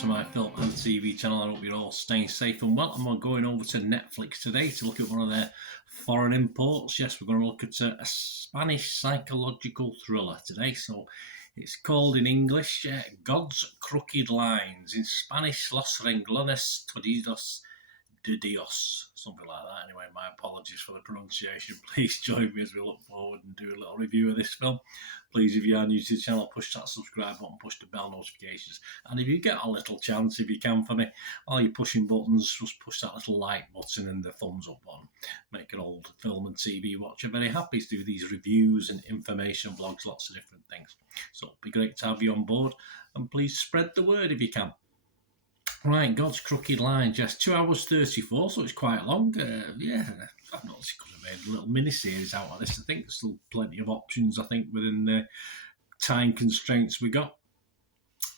to my film and TV channel. I hope you're all staying safe and well. I'm going over to Netflix today to look at one of their foreign imports. Yes, we're going to look at a Spanish psychological thriller today. So it's called in English God's Crooked Lines. In Spanish, Los Renglones Torcidos de Dios, something like that. Anyway, my apologies for the pronunciation. Please join me as we look forward and do a little review of this film. Please, if you are new to the channel, push that subscribe button, push the bell notifications, and if you get a little chance, if you can for me, while you're pushing buttons, just push that little like button and the thumbs up button. Make an old film and TV watcher very happy to do these reviews and information blogs, lots of different things. So it'll be great to have you on board, and please spread the word if you can. Right, God's Crooked Lines, yes, 2 hours 34, so it's quite long. Yeah, I've noticed could have made a little mini-series out of this. I think there's still plenty of options, I think, within the time constraints we got.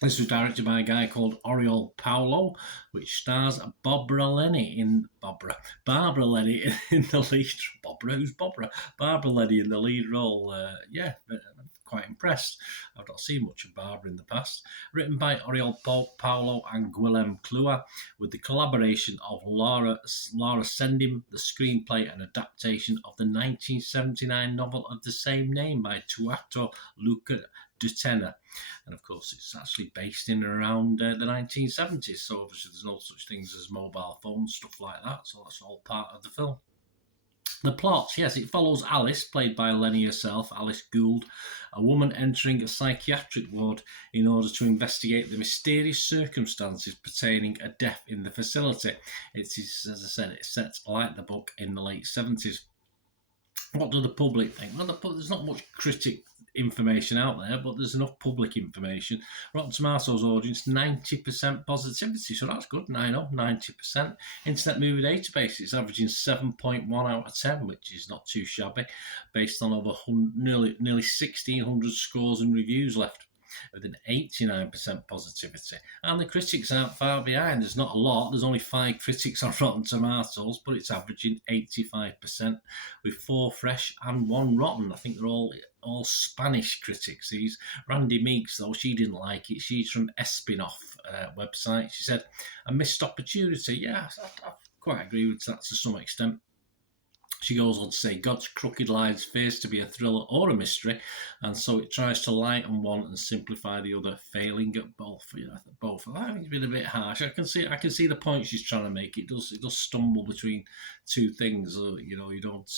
This was directed by a guy called Oriol Paulo, which stars Barbara Lenny in the lead. Barbara Lenny in the lead role. Yeah, I'm quite impressed. I've not seen much of Barbara in the past. Written by Oriol Paulo and Guillem Clua, with the collaboration of Laura Sendim, the screenplay and adaptation of the 1979 novel of the same name by Tuato Luca Dutena. And of course, it's actually based in and around the 1970s, so obviously there's no such things as mobile phones, stuff like that, so that's all part of the film. The plot, yes, it follows Alice, played by Lenny herself, Alice Gould, a woman entering a psychiatric ward in order to investigate the mysterious circumstances pertaining a death in the facility. It is, as I said, it's set like the book in the late 70s. What do the public think? Well, there's not much critic information out there, but there's enough public information. Rotten Tomatoes audience, 90% positivity, so that's good. 90%. Internet Movie Database, it's averaging 7.1 out of 10, which is not too shabby, based on over nearly 1,600 scores and reviews left, with an 89% positivity. And the critics aren't far behind. There's not a lot. There's only 5 critics on Rotten Tomatoes, but it's averaging 85%, with 4 fresh and 1 rotten. I think they're all Spanish critics. These Randy Meeks, though, she didn't like it. She's from Espinoff website. She said, a missed opportunity. Yeah, I quite agree with that to some extent. She goes on to say, God's Crooked Lines fears to be a thriller or a mystery, and so it tries to lighten one and simplify the other, failing at both. Both. I think it's been a bit harsh. I can see the point she's trying to make. It does stumble between two things. You don't.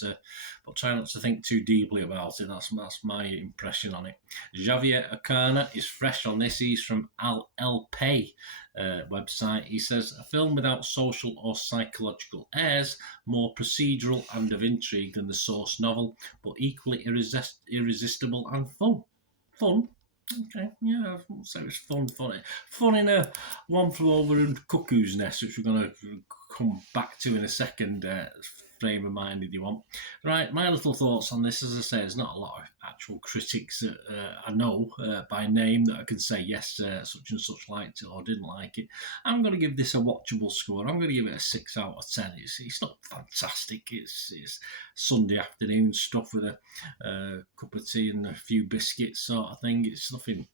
But try not to think too deeply about it. That's my impression on it. Javier Acana is fresh on this. He's from El Pay website. He says, a film without social or psychological airs, more procedural and of intrigue than the source novel, but equally irresistible and fun. Okay, yeah, I won't say it's fun in a One Flew Over the Cuckoo's Nest, which we're going to come back to in a second frame of mind if you want. Right, my little thoughts on this, as I say, there's not a lot of actual critics that I know by name that I can say, yes, such and such liked it or didn't like it. I'm going to give this a watchable score. I'm going to give it a 6 out of 10. It's not fantastic. It's Sunday afternoon stuff with a cup of tea and a few biscuits sort of thing. It's nothing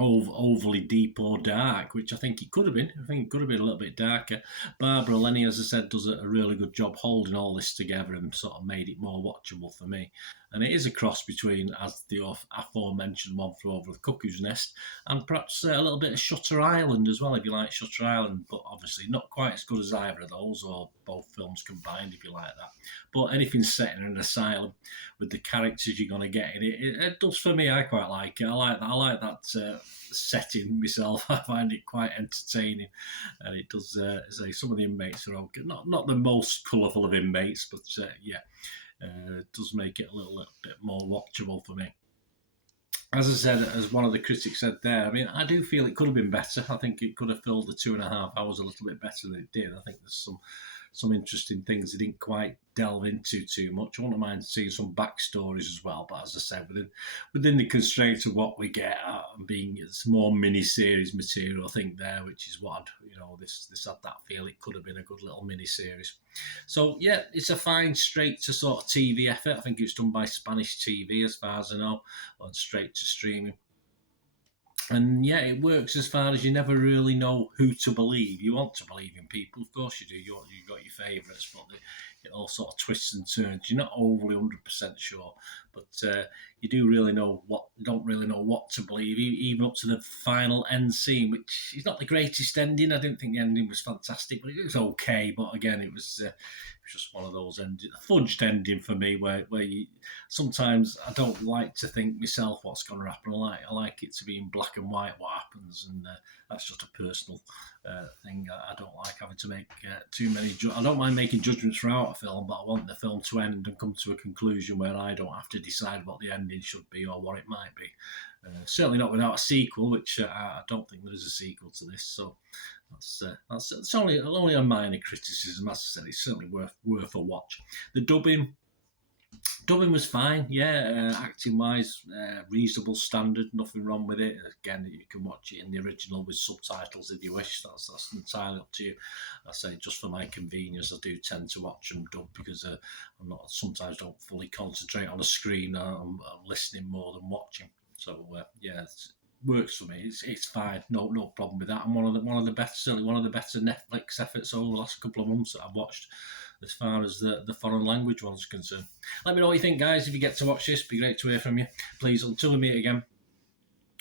overly deep or dark, which I think it could have been. I think it could have been a little bit darker. Barbara Lenny, as I said, does a really good job holding all this together and sort of made it more watchable for me. And it is a cross between, as the aforementioned One Flew Over the Cuckoo's Nest, and perhaps a little bit of Shutter Island as well, if you like Shutter Island, but obviously not quite as good as either of those, or both films combined, if you like that. But anything set in an asylum with the characters you're going to get in it, it does for me. I quite like it. I like that setting myself. I find it quite entertaining, and it does say some of the inmates are okay. Not the most colourful of inmates, but it does make it a little bit more watchable for me. As I said, as one of the critics said there, I mean, I do feel it could have been better. I think it could have filled the 2.5 hours a little bit better than it did. I think there's some interesting things they didn't quite delve into too much. I wouldn't mind seeing some backstories as well, but as I said, within the constraints of what we get, it's more mini-series material, I think, there, which is what this had that feel. It could have been a good little mini-series. So yeah, it's a fine straight to sort of TV effort. I think it's done by Spanish TV, as far as I know, and straight to streaming. And yeah, it works as far as you never really know who to believe. You want to believe in people, of course you do. You've got your favourites, but it all sort of twists and turns. You're not overly 100% sure, but you do really know what. Don't really know what to believe, even up to the final end scene, which is not the greatest ending. I didn't think the ending was fantastic, but it was okay. But again, it was just one of those endings, a fudged ending for me, where you sometimes I don't like to think myself what's going to happen. I like it to be in black and white what happens, and that's just a personal thing. I don't like having to make too many. I don't mind making judgments throughout a film, but I want the film to end and come to a conclusion where I don't have to decide what the ending should be or what it might be. Certainly not without a sequel, which I don't think there is a sequel to this. So that's only a minor criticism. As I said, it's certainly worth a watch. The dubbing was fine, yeah. Acting wise, reasonable standard, nothing wrong with it. Again, you can watch it in the original with subtitles if you wish. That's entirely up to you. I say just for my convenience, I do tend to watch them dubbed because sometimes don't fully concentrate on a screen. I'm listening more than watching. So yeah, it works for me. It's fine. No problem with that. And one of the best, certainly one of the better Netflix efforts over the last couple of months that I've watched, as far as the foreign language one's concerned. Let me know what you think, guys. If you get to watch this, it'd be great to hear from you. Please, until we meet again,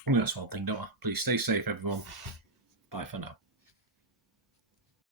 that's one thing, don't I? Please stay safe, everyone. Bye for now.